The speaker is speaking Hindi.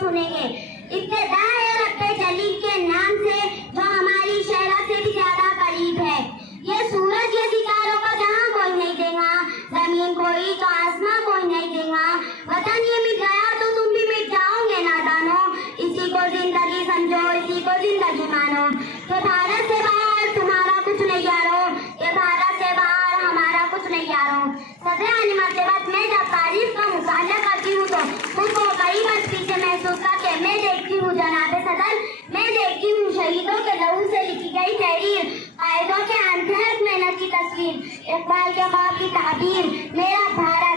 सुनेंगे। इब्तिदाए रब्बे जलील के नाम से जो हमारी शहरा से भी ज्यादा करीब है। ये सूरज ये सितारों का जहां कोई नहीं देगा, जमीन कोई तो आसमां कोई नहीं देगा। वतन ये मिट गया तो तुम भी मिट जाओगे नादानो। इसी को जिंदगी समझो, इसी को जिंदगी मानो। ये भारत से बाहर तुम्हारा कुछ नहीं यारो, ये भारत से बाहर हमारा कुछ नहीं यारो। सदर अनिमत के बाद मैं जब तारीफ का मुताला करती हूँ तो खुद को कई बार पीछे महसूस करके मैं देखती हूँ जनाबे सदर, मैं देखती हूँ शहीदों के लहू से लिखी गई तहरीर, कायदों के अनथक मेहनत की तस्वीर, इकबाल के ख्वाब की ताबीर। मेरा भारत